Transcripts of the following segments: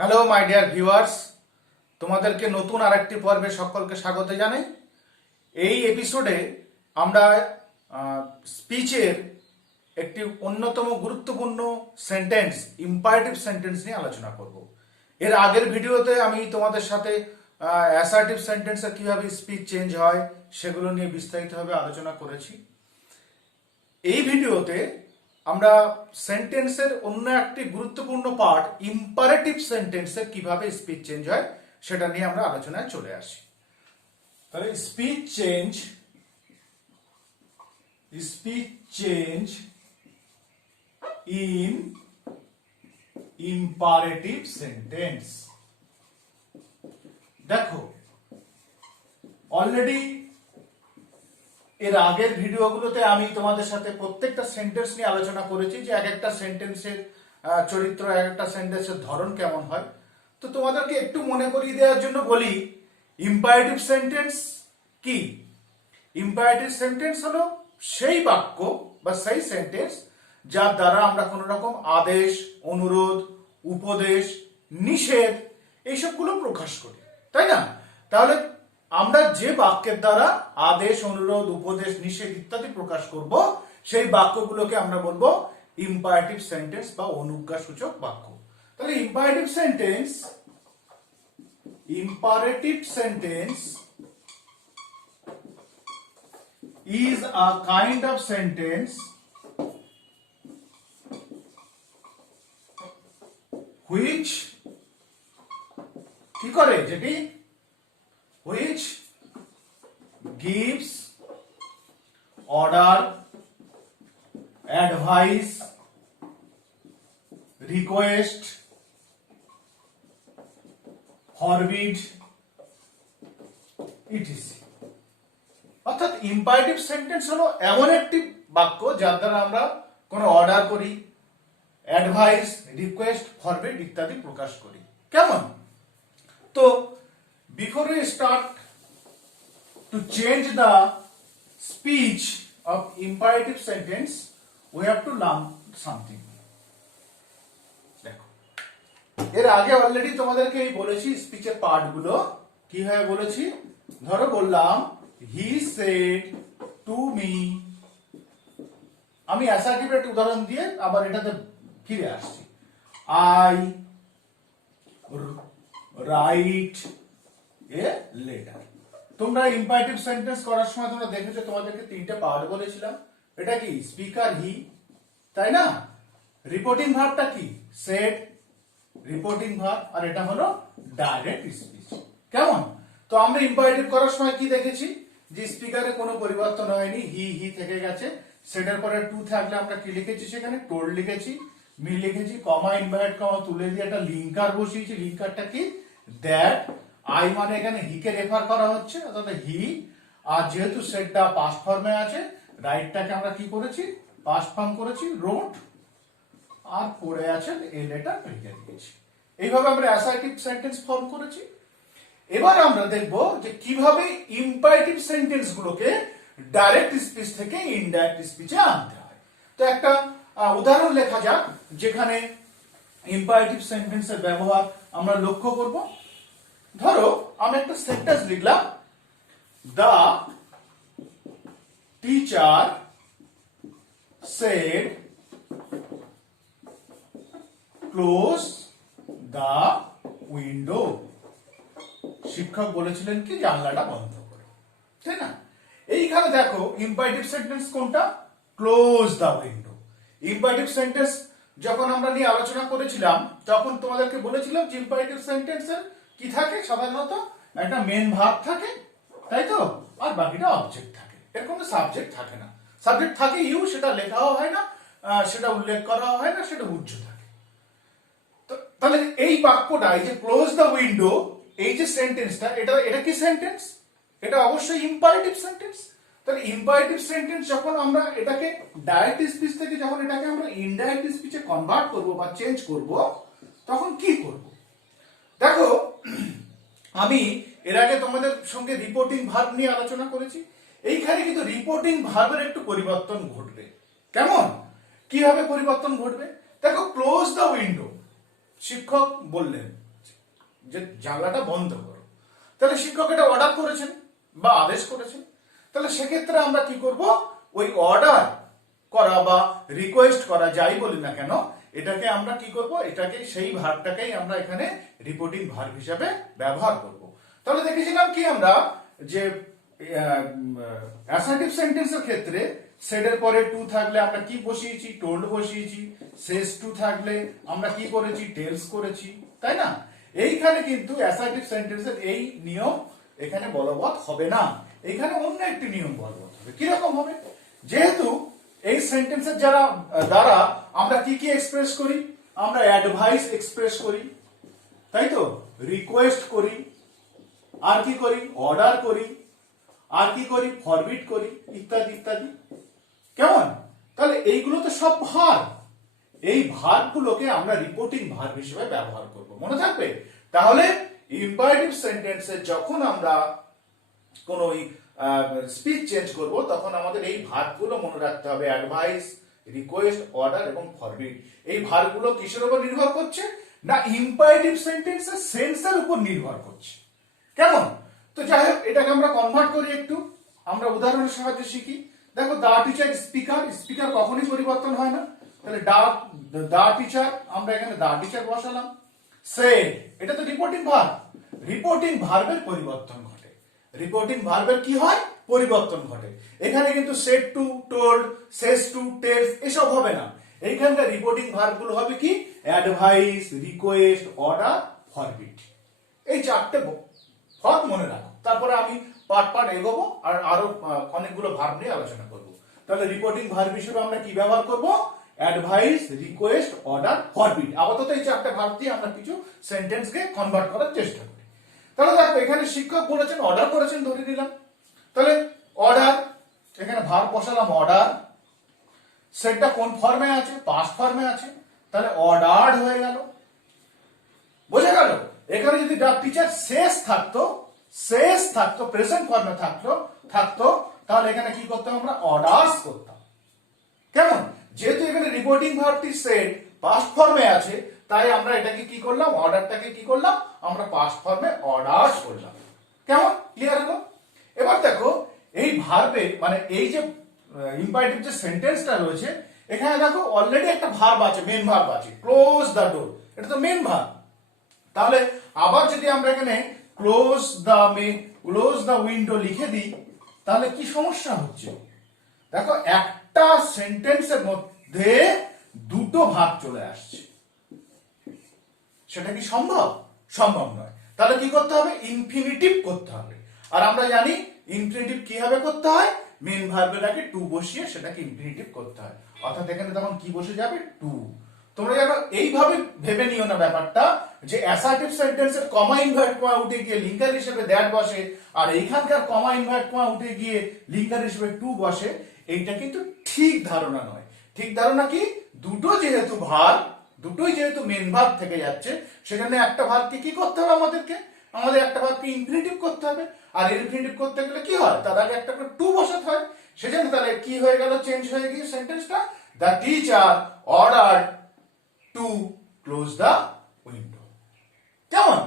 Hello my dear viewers, তোমাদেরকে নতুন আরেকটি পর্বে সকলকে স্বাগত জানাই। এই এপিসোডে আমরা স্পিচের একটি অন্যতম গুরুত্বপূর্ণ সেন্টেন্স, ইম্পারেটিভ সেন্টেন্স নিয়ে আলোচনা করব। এর আগের ভিডিওতে আমি তোমাদের সাথে অ্যাসার্টিভ সেন্টেন্সের কিভাবে স্পিচ চেঞ্জ হয় সেগুলো নিয়ে বিস্তারিতভাবে আলোচনা করেছি। এই ভিডিওতে আমরা সেন্টেন্সের অন্য একটি গুরুত্বপূর্ণ পার্ট, ইম্পারেটিভ সেন্টেন্সের কিভাবে স্পিচ চেঞ্জ হয় সেটা নিয়ে আমরা আলোচনায় চলে আসি। তাহলে speech change in imperative sentence. দেখো, অলরেডি এর আগের ভিডিওগুলোতে আমি তোমাদের সাথে প্রত্যেকটা সেন্টেন্স নিয়ে আলোচনা করেছি যে এক একটা সেন্টেন্সের চরিত্র, এক একটা সেন্টেন্সের ধরন কেমন হয়। তো তোমাদেরকে একটু মনে করিয়ে দেওয়ার জন্য বলি, ইম্পারেটিভ সেন্টেন্স কি? ইম্পারেটিভ সেন্টেন্স হলো সেই বাক্য বা সেই সেন্টেন্স যার দ্বারা আমরা কোনো রকম আদেশ, অনুরোধ, উপদেশ, নিষেধ এইসবগুলো প্রকাশ করি, তাই না? তাহলে আমরা যে বাক্যের দ্বারা আদেশ, অনুরোধ, উপদেশ, নিষেধ ইত্যাদি প্রকাশ করব সেই বাক্যগুলোকে আমরা বলবো ইম্পারেটিভ সেন্টেন্স বা অনুজ্ঞাসূচক বাক্য। তাহলে imperative sentence is a kind of sentence which কি করে, যেটি which gives order, advice, request, forbid, etc. অর্থাৎ ইম্পারেটিভ সেন্টেন্স হলো এমন একটি বাক্য যার দ্বারা আমরা কোনো অর্ডার করি, অ্যাডভাইস, রিকোয়েস্ট, ফরবিড ইত্যাদি প্রকাশ করি। কেমন? তো before we start to change the speech of imperative sentence, we have to learn something. দেখো, এর আগে অলরেডি তোমাদেরকে বলেছি স্পিচের পার্টগুলো কিভাবে বলেছি। ধরো বললাম he said to me, আমি অ্যাসার্টিভ একটা উদাহরণ দিয়ে আবার এটাতে ফিরে আসছি। I write a letter. তোমরা ইম্পারেটিভ সেন্টেন্স করার সময় তোমরা দেখেছো তোমাদেরকে তিনটে পার্ট বলেছিলাম। এটা কি? স্পিকার হি, তাই না? রিপোর্টিং ভার্বটা কি? Shed, reporting verb. আর এটা হলো ডাইরেক্ট স্পিচ। কেমন? তো আমরা ইম্পারেটিভ করার সময় কি দেখেছি যে স্পিকারে কোনো পরিবর্তন হয়নি, হি থেকে গেছে। সেটার পরে টু থাকলে আমরা কি লিখেছি? সেখানে টোল্ড লিখেছি, মি লিখেছি, কমা, ইনভার্ট কমা তুলে দিয়ে একটা লিঙ্কার বসিয়েছি। লিঙ্কারটা কি? দ্যাট। আই মানে এখানে হিকে রেফার করা হচ্ছে, অর্থাৎ হি। আর যেহেতু সেটটা পাস্ট ফর্মে আছে, রাইটটাকে আমরা কি করেছি? পাস্ট ফর্ম করেছি, রোট। আর পড়ে আছে এ লেটার লিখে দিয়েছি। এইভাবে আমরা অ্যাসার্টিভ সেন্টেন্স ফর্ম করেছি। এবার আমরা দেখব যে কিভাবে ইম্পারেটিভ সেন্টেন্স গুলোকে ডাইরেক্ট স্পিচ থেকে ইনডাইরেক্ট স্পিচে আনতে হয়। তো একটা উদাহরণ লেখা যাক যেখানে ইম্পারেটিভ সেন্টেন্সের ব্যবহার আমরা লক্ষ্য করব। ধরো আমি একটা সেন্টেন্স লিখলাম, the teacher said close the window. শিক্ষক বলেছিলেন কি জানলাটা বন্ধ করো, তাই না? এইখানে দেখো ইম্পারেটিভ সেন্টেন্স কোনটা? Close the window. Imperative sentence যখন আমরা নিয়ে আলোচনা করেছিলাম তখন তোমাদেরকে বলেছিলাম যে ইম্পারেটিভ সেন্টেন্সের কি থাকে? সাধারণত একটা মেন ভার্ব থাকে, তাই তো? আর বাকিটা অবজেক্ট থাকে। এর কোনো সাবজেক্ট থাকে না। সাবজেক্ট থাকে ইউ, সেটা লেখাও হয় না, সেটা উল্লেখ করা হয় না, সেটা উজ্জ্ব থাকে। তো তাহলে এই বাক্যটা, এই যে ক্লোজ দ্য উইন্ডো, এই যে সেন্টেন্সটা, এটা কি সেন্টেন্স? এটা অবশ্যই ইম্পারেটিভ সেন্টেন্স। তাহলে ইম্পারেটিভ সেন্টেন্স যখন আমরা এটাকে ডাইরেক্ট স্পিচ থেকে যখন এটাকে আমরা ইনডাইরেক্ট স্পিচে কনভার্ট করব বা চেঞ্জ করব, তখন কি করব? দেখো, আমি এর আগে তোমাদের সঙ্গে রিপোর্টিং ভার্ব নিয়ে আলোচনা করেছি। এইখানে কিন্তু রিপোর্টিং ভার্বের একটু পরিবর্তন ঘটবে। কেমন? কিভাবে পরিবর্তন ঘটবে? দেখো, ক্লোজ দ্য উইন্ডো শিক্ষক বললেন, যে জানলাটা বন্ধ করো। তাহলে শিক্ষক এটা অর্ডার করেছেন বা আদেশ করেছেন। তাহলে সেক্ষেত্রে আমরা কি করব, ওই অর্ডার করা বা রিকোয়েস্ট করা যাই বলি না কেন, এটাকে আমরা কি করব, এটাকে সেই ভার্বটাকেই আমরা এখানে রিপোর্টিং ভার্ব হিসাবে ব্যবহার করব। তাহলে দেখেছিলাম কি আমরা যে অ্যাসার্টিভ সেন্টেন্সের ক্ষেত্রে সেডের পরে টু থাকলে আমরা কি বসিয়েছি, টোল্ড বসিয়েছি। শেষ টু থাকলে আমরা কি করেছি, টেলস করেছি, তাই না? এইখানে কিন্তু অ্যাসার্টিভ সেন্টেন্সের এই নিয়ম এখানে বলবৎ হবে না, এখানে অন্য একটি নিয়ম বলবৎ হবে। কিরকম হবে, যেহেতু এই সেন্টেন্সের দ্বারা আমরা কি কি এক্সপ্রেস করি, আমরা অ্যাডভাইস এক্সপ্রেস করি, তাই তো, রিকোয়েস্ট করি, আর কি করি, অর্ডার করি, আর কি করি, ফরবিড করি, ইত্যাদি ইত্যাদি। কেমন? তাহলে এইগুলো তো সব ভার্ব, এই ভার্বগুলোকে আমরা রিপোর্টিং ভার্ব হিসেবে ব্যবহার করব, মনে থাকবে। তাহলে ইম্পারেটিভ সেন্টেন্সে যখন আমরা কোন স্পিচ চেঞ্জ করব, তখন আমাদের এই ভার্বগুলো মনে রাখতে হবে, অ্যাডভাইস, রিকোয়েস্ট, অর্ডার এবং ফরবিড। এই ভার্বগুলো কিসের উপর নির্ভর করছে না, ইম্পারেটিভ সেন্টেন্সের সেন্সের উপর নির্ভর করছে। কেমন? তো যাই হোক, এটাকে আমরা কনভার্ট করি একটু, আমরা উদাহরণের সাহায্যে শিখি। দেখো, দা টিচার স্পিকার, স্পিকার কখনই পরিবর্তন হয় না। তাহলে দা টিচার, আমরা এখানে দা টিচার বসালাম। সেড, এটা তো রিপোর্টিং ভার্ব, রিপোর্টিং ভার্বের পরিবর্তন ঘটে। রিপোর্টিং ভার্বের কি হয়, পরিবর্তন ঘটে। এখানে কিন্তু said to, told, says to, tells এসব হবে না। এইখানকার রিপোর্টিং ভার্বগুলো হবে কি, অ্যাডভাইস, রিকোয়েস্ট, অর্ডার, ফরবিড। এই চারটে ভার্ব মনে রাখো, তারপরে আমি পার্ট পার্ট এগোবো আর আরো অনেকগুলো ভার্ব নিয়ে আলোচনা করব। তাহলে রিপোর্টিং ভার্ব হিসেবে আমরা কি ব্যবহার করব, অ্যাডভাইস, রিকোয়েস্ট, অর্ডার, ফরবিড। আপাতত এই চারটে ভার্ব দিয়ে আমরা কিছু সেন্টেন্সকে কনভার্ট করার চেষ্টা করি। তাহলে দেখো, এখানে শিক্ষক বলেছেন, অর্ডার করেছেন, ধরে নিলাম। তাহলে অর্ডার, এখানে ভার্ব বসালাম অর্ডার। সেটা কোন ফর্মে আছে, পাস্ট ফর্মে আছে, তাহলে অর্ডার্ড হয়ে গেল। বোঝা গেল? এখানে যদি দা টিচার শেষ থাকতো, প্রেজেন্ট ফর্মে থাকতো, তাহলে এখানে কি করতাম, আমরা অর্ডার্স করতাম। কেমন? যেহেতু এখানে রিপোর্টিং ভার্বটি সেড পাস্ট ফর্মে আছে, তাই আমরা এটাকে কি করলাম, অর্ডারটাকে কি করলাম, আমরা পাস্ট ফর্মে অর্ডার্স করলাম। কেমন? ক্লিয়ার হলো? এবার দেখো, এই ভার্বে মানে এই যে ইম্পারেটিভ যে সেন্টেন্সটা রয়েছে, এখানে দেখো অলরেডি একটা ভার্ব আছে, মেন ভার্ব আছে, ক্লোজ দ্য ডোর, এটা তো মেন ভার্ব। তাহলে আবার যদি আমরা এখানে ক্লোজ দ্য উইন্ডো লিখে দিই, তাহলে কি সমস্যা হচ্ছে? দেখো, একটা সেন্টেন্সের মধ্যে দুটো ভাগ চলে আসছে, সেটা কি সম্ভব? সম্ভব নয়। তাহলে কি করতে হবে, ইনফিনিটিভ করতে হবে। আর আমরা জানি ইনফিনিটিভ কিভাবে করতে হয়, মেন ভার্বের আগে টু বসিয়ে সেটাকে ইনফিনিটিভ করতে হয়। অর্থাৎ এখানে তখন কি বসে যাবে, টু। তোমরা যেন এইভাবে ভেবে নিও না ব্যাপারটা, যে অ্যাসার্টিভ সেন্টেন্সের কমা ইনভার্ট কমা উঠে গিয়ে লিঙ্কার হিসেবে দ্যাট বসে, আর এইখানকার কমা ইনভার্ট কমা উঠে গিয়ে লিঙ্কার হিসেবে টু বসে। এইটা কিন্তু ঠিক ধারণা নয়। ঠিক ধারণা কি, দুটোই যেহেতু মেন ভার্ব থেকে যাচ্ছে, সেখানে একটা ভার্বকে কি করতে হবে, আমাদের একটা ভার্বকে ইনফিনিটিভ করতে হবে। আর ইনফিনিটিভ করতে গেলে কি হয়, তার আগে একটা করে টু বসাতে হয়। সেজন্য তাহলে কি হয়ে গেল, চেঞ্জ হয়ে গিয়ে সেন্টেন্সটা, the teacher ordered two close the window. কেমন?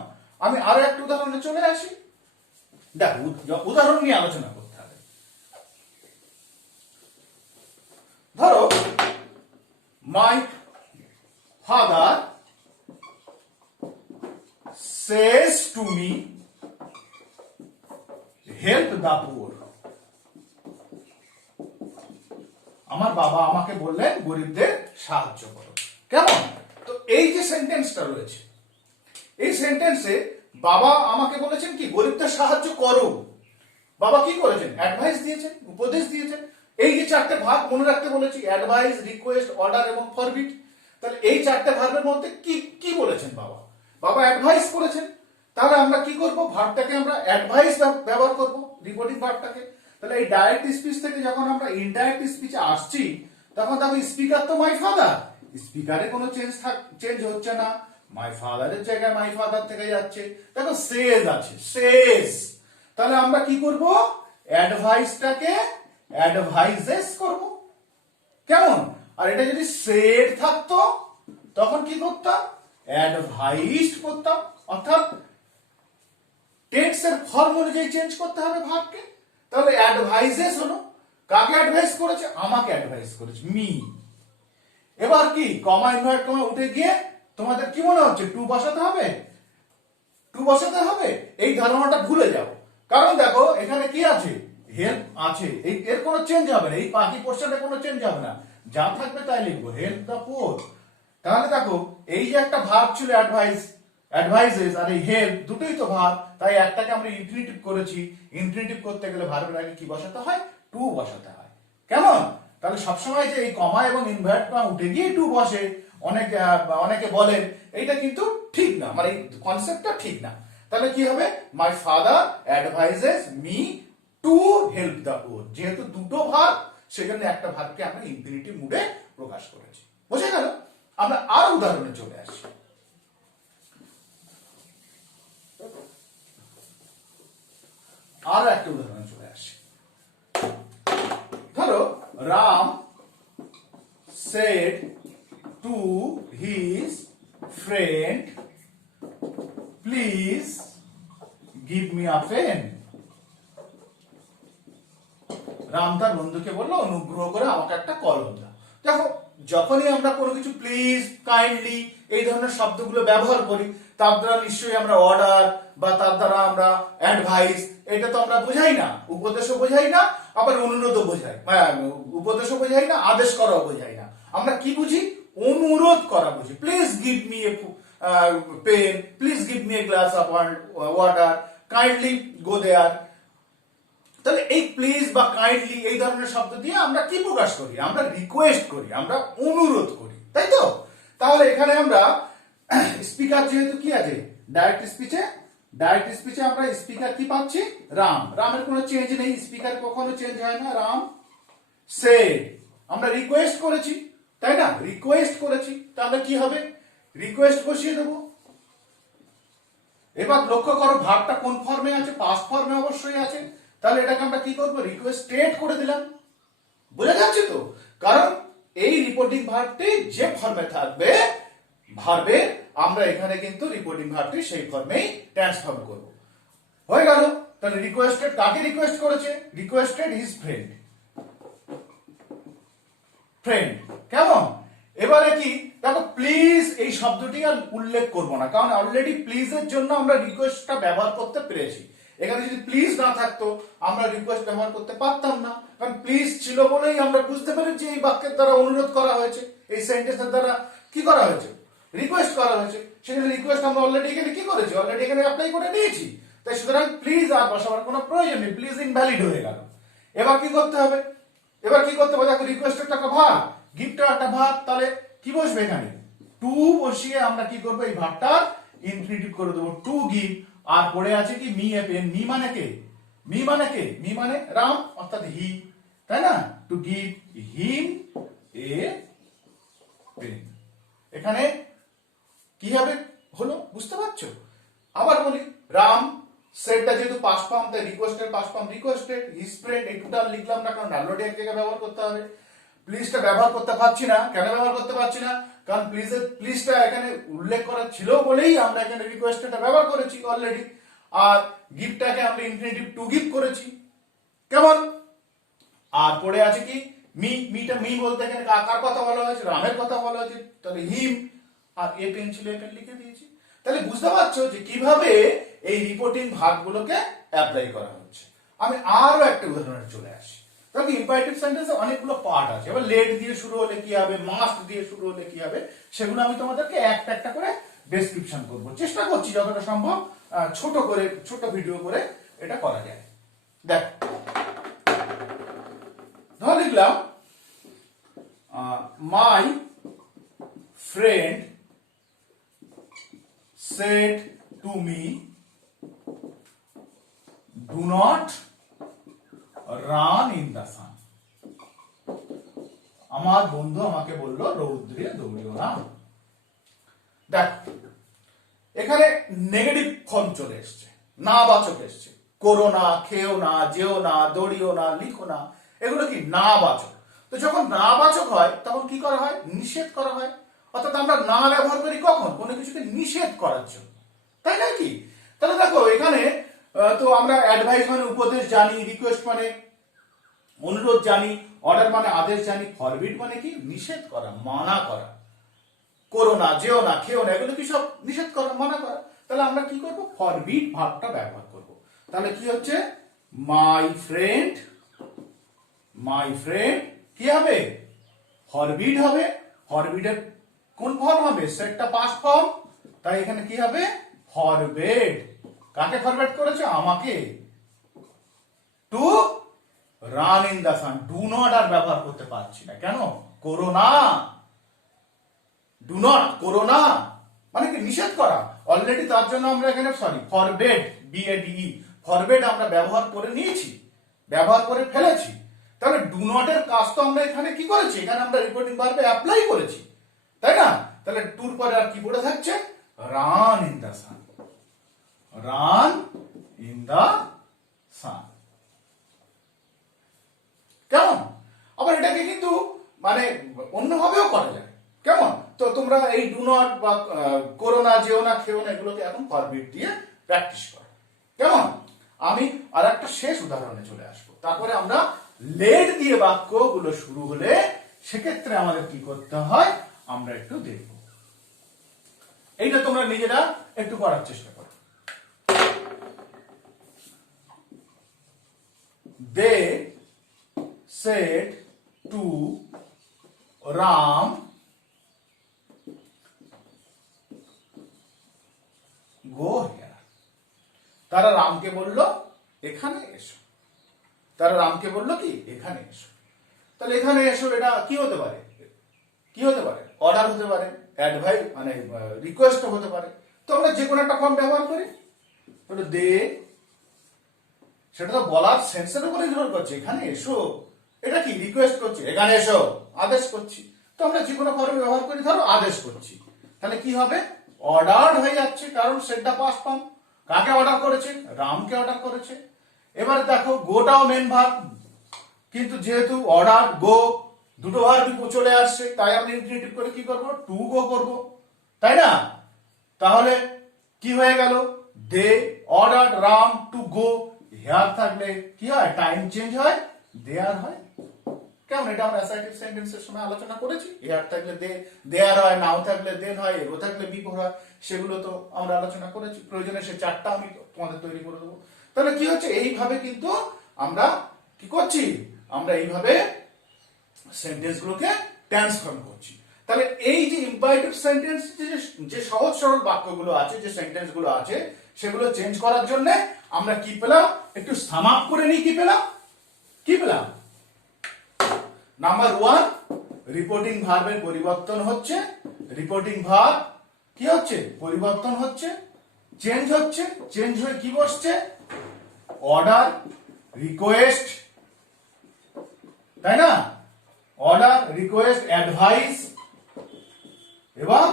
আমি আরো একটা উদাহরণে চলে আসি। দেখো, উদাহরণ নিয়ে আলোচনা করতে হবে। ধরো, my father says to me, help the poor. আমার বাবা আমাকে বললেন গরিবদের সাহায্য করো। কেমন? তো এই যে সেন্টেন্সটা রয়েছে, এই সেন্টেন্সে বাবা আমাকে বলেছেন কি, গরিবদের সাহায্য করো। বাবা কি করেছেন, অ্যাডভাইস দিয়েছেন, উপদেশ দিয়েছেন। এই যে চারটে ভাগ মনে রাখতে বলেছি, অ্যাডভাইস, রিকোয়েস্ট, অর্ডার এবং ফরবিড। তাহলে এই চারটে ভার্বের মধ্যে কি বলেছেন বাবা অ্যাডভাইস করেছেন। তাহলে আমরা কি করব, ভার্বটাকে আমরা অ্যাডভাইস ব্যবহার করব, রিপোর্টিং ভার্বটাকে। তাহলে এই ডাইরেক্ট স্পিচ থেকে যখন আমরা ইনডাইরেক্ট স্পিচে আসছি, তখন দেখো স্পিকার তো মাই ফাদার, স্পিকারে কোনো চেঞ্জ হচ্ছে না, মাই ফাদারের জায়গায় মাই ফাদার থেকে যাচ্ছে। দেখো, সেজ আছে, সেজ। তাহলে আমরা কি করব, অ্যাডভাইসটাকে অ্যাডভাইজেস করব। কেমন? আর এটা যদি সেড থাকতো, তখন কি করতাম, অ্যাডভাইসড করতাম। অর্থাৎ টেন্সের ফর্ম অনুযায়ী চেঞ্জ করতে হবে ভার্বকে। তাহলে অ্যাডভাইজেস হলো, কাকে অ্যাডভাইস করেছে? আমাকে অ্যাডভাইস করেছে, মি। এবার কি কমা ইনভার্ট কমা উঠে গিয়ে তোমাদের কি মনে হচ্ছে টু বসাতে হবে? টু বসাতে হবে? এই ধারণাটা ভুলে যাও। কারণ দেখো এখানে কি আছে? হেল্প আছে, এর কোনো চেঞ্জ হবে না, এই বাকি পোর্শনে কোনো চেঞ্জ হবে না, যা থাকবে তাই লিখবো, হেল্প দ্য পুয়ার। তাহলে দেখো এই যে একটা ভার্ব ছিল অ্যাডভাইস, অ্যাডভাইজেস, আর এই হেল্প দুটোই তো ভার্ব, তাই একটাকে আমরা ইনফিনিটিভ করেছি। ইনফিনিটিভ করতে গেলে ভার্বের আগে কি বসাতে হয়? টু বসাতে হয়। কেমন? তাহলে সবসময় যে এই কমা এবং ইনভার্ট কমা উঠে গিয়ে টু বসে, অনেকে বলেন, এইটা কিন্তু ঠিক না, মানে এই কনসেপ্টটা ঠিক না। তাহলে কি হবে? My father advises me to help the poor. যেহেতু দুটো ভার্ব, সেজন্য একটা ভার্বকে আমরা ইনফিনিটিভ মুডে প্রকাশ করেছি। বোঝা গেল? আমরা আর উদাহরণে চলে আসি। আর একটা উদাহরণে চলে আসি। ধরো Ram said to his friend, please give me a pen. Ram তার বন্ধুকে বললো অনুগ্রহ করে আমাকে একটা কলম দাও। দেখো যখনই আমরা কোনো কিছু প্লিজ, কাইন্ডলি এই ধরনের শব্দগুলো ব্যবহার করি, তার দ্বারা নিশ্চয়ই আমরা অর্ডার বা তার দ্বারা আমরা অ্যাডভাইস, এটা তো আমরা বোঝাই না, উপদেশও বোঝাই না, আবার অনুরোধও বোঝাই, উপদেশও বোঝাই না, আদেশ করাও বোঝাই না। আমরা কি বুঝি? অনুরোধ করা বুঝি। Please give me a pen, please give me a glass of water, kindly go there. তাহলে এই প্লিজ বা কাইন্ডলি এই ধরনের শব্দ দিয়ে আমরা কি প্রকাশ করি? আমরা রিকোয়েস্ট করি, আমরা অনুরোধ করি, তাই তো? তাহলে এখানে আমরা স্পিকার যেহেতু কি আছে ডাইরেক্ট স্পিচে আমরা স্পিকার কি পাচ্ছি? রাম। রামের কোনো চেঞ্জ নেই, স্পিকার কখনো চেঞ্জ হয় না। রাম সেড, আমরা রিকোয়েস্ট করেছি, তাই না? রিকোয়েস্ট করেছি, তাহলে কি হবে? রিকোয়েস্ট বসিয়ে দেবো। এবার লক্ষ্য করো ভার্বটা কোন ফর্মে আছে? পাস্ট ফর্মে অবশ্যই আছে। তাহলে এটাকে আমরা কি করবো? রিকোয়েস্টেড করে দিলাম। বুঝা যাচ্ছে তো? কারণ এই রিপোর্টিং ভার্বটি যে ফর্মে থাকবে ভার্বে, আমরা এখানে কিন্তু রিপোর্টিং ভার্বটি সেই ফর্মেই ট্রান্সফর্ম করব। হয়ে গেল। তাহলে রিকোয়েস্টেড কাকে রিকোয়েস্ট করেছে? Requested his friend. কেমন? এবারে কি দেখো প্লিজ এই শব্দটি আর উল্লেখ করব না, কারণ অলরেডি প্লিজ এর জন্য আমরা রিকোয়েস্টটা ব্যবহার করতে পেরেছি। এখানে যদি প্লিজ না থাকতো আমরা রিকোয়েস্ট ব্যবহার করতে পারতাম না, কারণ প্লিজ ছিল বলেই আমরা বুঝতে পেরেছি এই বাক্যের দ্বারা অনুরোধ করা হয়েছে, এই সেন্টেন্সের দ্বারা কি করা হয়েছে? রিকোয়েস্ট করা হয়েছে। সেখানে রিকোয়েস্ট আমরা অলরেডি এখানে কি করেছি? অলরেডি এখানে অ্যাপ্লাই করে নিয়েছি। তাই সুতরাং প্লিজ আর বসাবার কোনো প্রয়োজন নেই, প্লিজ ইনভ্যালিড হয়ে গেল। এবার কি করতে হবে? দেখো রিকোয়েস্টেড একটা ভার্ব, গিফটটা একটা ভার্ব, তাহলে কি বসবে এখানে? টু বসিয়ে আমরা কি করবো? এই ভার্বটা ইনফিনিটিভ করে দেবো, টু গিভ। আর পড়ে আছে কি? Me a pen. মি মানে কে? মি মানে রাম, অর্থাৎ হি, তাই না? To give him a pen. এখানে কি হবে? হলো, বুঝতে পারছো? আবার বলি, রাম সেটটা যেহেতু পাস্ট ফর্ম, তাই requested past form requested, his friend এই দুটো লিখলাম না, কারণ ডাব্লিউডি এক জায়গায় ব্যবহার করতে হবে। প্লিজটা ব্যবহার করতে পারছি না, কেন ব্যবহার করতে পারছি না? কারণ প্লিজটা এখানে উল্লেখ করা ছিল বলেই আমরা এখানে রিকোয়েস্টটা ব্যবহার করেছি অলরেডি। আর গিফটটাকে আমরা ইনফিনিটিভ টু গিভ করেছি। কেমন? আর পড়ে আছে কি? মি বলতে এখানে কার কথা বলা হয়েছে? রামের কথা বলা হয়েছে, তাহলে হিম। আর এ পেন ছিল, এ পেন লিখে দিয়েছি। তাহলে বুঝতে পারছো যে কিভাবে এই রিপোর্টিং ভাগগুলোকে অ্যাপ্লাই করা হচ্ছে। আমি আরো একটা উদাহরণে চলে আসি। তবে ইম্পারেটিভ সেন্টেন্সে অনেকগুলো পার্ট আছে। এবার লেট দিয়ে শুরু হলে কি হবে, মাস্ট দিয়ে শুরু হলে কি হবে, সেগুলো আমি তোমাদেরকে একটা একটা করে ডেসক্রিপশন করব। চেষ্টা করছি যতটা সম্ভব ছোট ভিডিও করে এটা করা যায়। দেখ, ধর লিখলাম my friend said to me, do not run in the sun. আমার বন্ধু আমাকে বললো রৌদ্রে দৌড়িও না। দেখ, এখানে নেগেটিভ ফর্ম চলে এসছে, না বাচক এসছে। করো না, খেও না, যেও না, দৌড়িও না, লিখো না, এগুলো কি না বাচক। তো যখন না বাচক হয় তখন কি করা হয়? নিষেধ করা হয়। অর্থাৎ আমরা না ব্যবহার করি কখন? কোনো কিছুকে নিষেধ করার জন্য, তাই না কি? তাহলে দেখো এখানে তো আমরা অ্যাডভাইস মানে উপদেশ জানি, রিকোয়েস্ট মানে অনুরোধ জানি, অর্ডার মানে আদেশ জানি, ফরবিড মানে কি নিষেধ করা, মানা করা, করো না, যেও না, খেও না, এগুলো কি সব নিষেধ করা, মানা করা। তাহলে আমরা কি করব, ফরবিড ভার্বটা ব্যবহার করব। তাহলে কি হচ্ছে, মাই ফ্রেন্ড, মাই ফ্রেন্ড কি হবে, ফরবিড হবে। ফরবিডের কোন ফর্ম হবে, সেটটা পাস্ট ফর্ম, তাই এখানে কি হবে, ফরবেড। কাকে ফরবেড করেছে, আমাকে। To run in the sun, do not আর ব্যবহার করতে পারছি না, কেন, করো না, ডু নট, করো না মানে কি নিষেধ করা, অলরেডি তার জন্য আমরা এখানে ফরবেড, বিএডিই, ফরবেড আমরা ব্যবহার করে নিয়েছি, ব্যবহার করে ফেলেছি। তাহলে ডু নট এর কাজ তো আমরা এখানে কি করেছি, এখানে আমরা রিপোর্টিং ভার্বে অ্যাপ্লাই করেছি, তাই না? তাহলে টুর পরে আর কি পড়ে থাকছে, run in the sun, run in the sun. কেমন? আবার এটাকে কিন্তু মানে অন্যভাবেও করা যায়, কেমন? তো তোমরা এই ডু নট বা করো না, যেও না, খেও না, এগুলোকে এখন ফরবিড দিয়ে প্র্যাকটিস করো, কেমন? আমি আর একটা শেষ উদাহরণে চলে আসবো, তারপরে আমরা লেট দিয়ে বাক্যগুলো শুরু হলে সেক্ষেত্রে আমাদের কি করতে হয় আমরা একটু দেখব। এইটা তোমরা নিজেরা একটু করার চেষ্টা করো। দে said to Ram, go here. তারা রামকে বলল এখানে এসো, তারা রামকে বলল কি এখানে এসো। তাহলে এখানে এসো এটা কি হতে পারে, কি হতে পারে, অর্ডার হতে পারে, অ্যাডভাইস মানে রিকোয়েস্ট হতে পারে। তো আমরা যে কোনো একটা ফর্ম ব্যবহার করি। তাহলে দে, সেটা তো বলার সেন্সের উপরে নির্ভর করছে, এখানে এসো এটা কি রিকোয়েস্ট করছি, এখানে এসো আদেশ করছি। তো আমরা যে কোনো ফর্ম ব্যবহার করি, ধরো আদেশ করছি, তাহলে কি হবে, অর্ডার হয়ে যাচ্ছে, কারণ সেটা পাস্ট ফর্ম। কাকে অর্ডার করেছে, রামকে অর্ডার করেছে। এবারে দেখো গোটাও মেন ভার্ব, কিন্তু যেহেতু অর্ডার গো দুটো ভার্ব চলে আসছে, তাই আমি ইনফিনিটিভ করে কি করব, টু গো করব, তাই না? তাহলে কি হয়ে গেল, they order Ram to go, here থাকলে কি হয়, টাইম চেঞ্জ হয়, দেয়ার হয়। কেমন? এটা আমরা অ্যাসার্টিভ সেন্টেন্সের সময় আলোচনা করেছি, হেয়ার থাকলে দে দেয়ার হয়, নাও থাকলে দেন হয়, এগো থাকলে বিফোর হয়, সেগুলো তো আমরা আলোচনা করেছি। প্রয়োজনে সে চারটা আমি তোমাদের তৈরি করে দেবো। তাহলে কি হচ্ছে, এইভাবে কিন্তু আমরা কি করছি, আমরা এইভাবে সেন্টেন্স গুলোকে ট্রান্সফর্ম করছি। তাহলে এই যে ইম্পারেটিভ সেন্টেন্স, যে সহজ সরল বাক্যগুলো আছে, যে সেন্টেন্স গুলো আছে, সেগুলো চেঞ্জ করার জন্য আমরা কি পেলাম, একটু সাম আপ করে নিই। কি পেলাম, কি পেলাম, নাম্বার ওয়ান, রিপোর্টিং ভার্বের পরিবর্তন হচ্ছে, রিপোর্টিং ভার্ব কি হচ্ছে, পরিবর্তন হচ্ছে, চেঞ্জ হচ্ছে, চেঞ্জ হয়ে কি বসছে, অর্ডার, রিকোয়েস্ট, তাই না? অর্ডার, রিকোয়েস্ট, অ্যাডভাইস এবং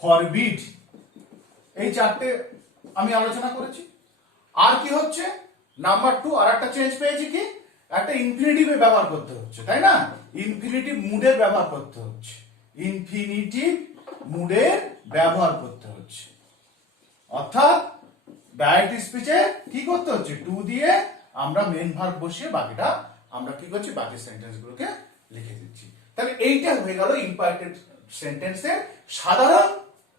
ফরবিড, এই চারটে আমি আলোচনা করেছি। আর কি হচ্ছে, নাম্বার টু, আর একটা চেঞ্জ পেয়েছি, কি একটা ইনফিনিটিভে ব্যবহার করতে হচ্ছে, তাই না? ইনফিনিটিভ মুডের ব্যবহার করতে হচ্ছে, ইনফিনিটিভ মুডের ব্যবহার করতে হচ্ছে, অর্থাৎ ডাইরেক্ট স্পিচে কি করতে হচ্ছে, টু দিয়ে আমরা মেন ভার্ব বসিয়ে বাকিটা আমরা কি করছি, বাকি সেন্টেন্স গুলোকে লিখে দিচ্ছি। তাহলে এইটা হয়ে গেল ইম্পারেটিভ সেন্টেন্সের সাধারণ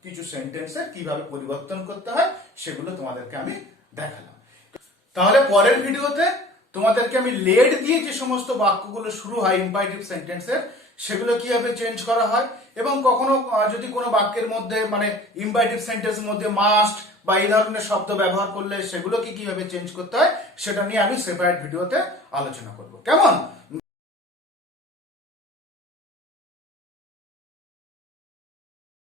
কিছু সেন্টেন্সের কিভাবে পরিবর্তন করতে হয়, সেগুলো তোমাদেরকে আমি দেখালাম। তাহলে পরের ভিডিওতে তোমাদেরকে আমি লেট দিয়ে যে সমস্ত বাক্যগুলো শুরু হয় ইম্পারেটিভ সেন্টেন্সের, সেগুলো কিভাবে চেঞ্জ করা হয়, এবং কখনো যদি কোনো বাক্যের মধ্যে মানে ইম্পারেটিভ সেন্টেন্সের মধ্যে মাস্ট বা এই ধরনের শব্দ ব্যবহার করলে সেগুলোকে কিভাবে চেঞ্জ করতে হয়, সেটা নিয়ে আমি সেপারেট ভিডিওতে আলোচনা করব। কেমন?